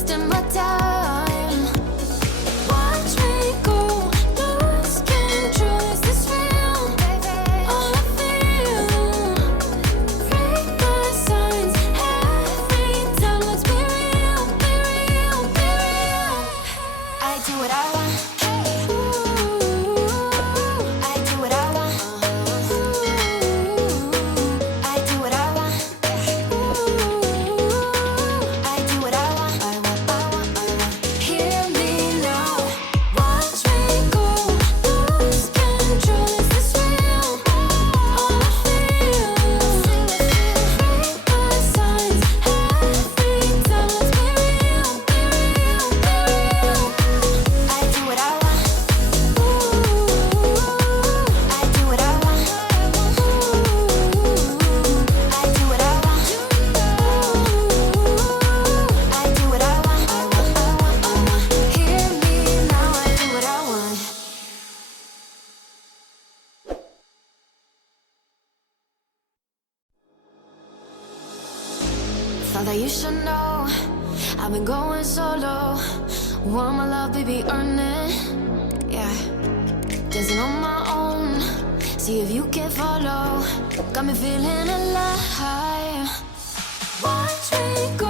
wasting my time. Watch me go, lose control. Is this real? All I feel. Break the signs every time. Let's be real, be real, be real. I do what I want. I do what I want. I do what I want. I do what I want. I want. Hear me now. Watch me go, lose control. Is this real? All I feel. Break the signs every time. Let's be real, be real, be real. I do what I want. I do what I want. I do what I want. I do what I want. Hear me now. I do what I want. Thought that you should know I've been going solo. Want my love, baby, earn it. Yeah, dancing on my own. See if you can follow. Got me feeling alive. Watch me go.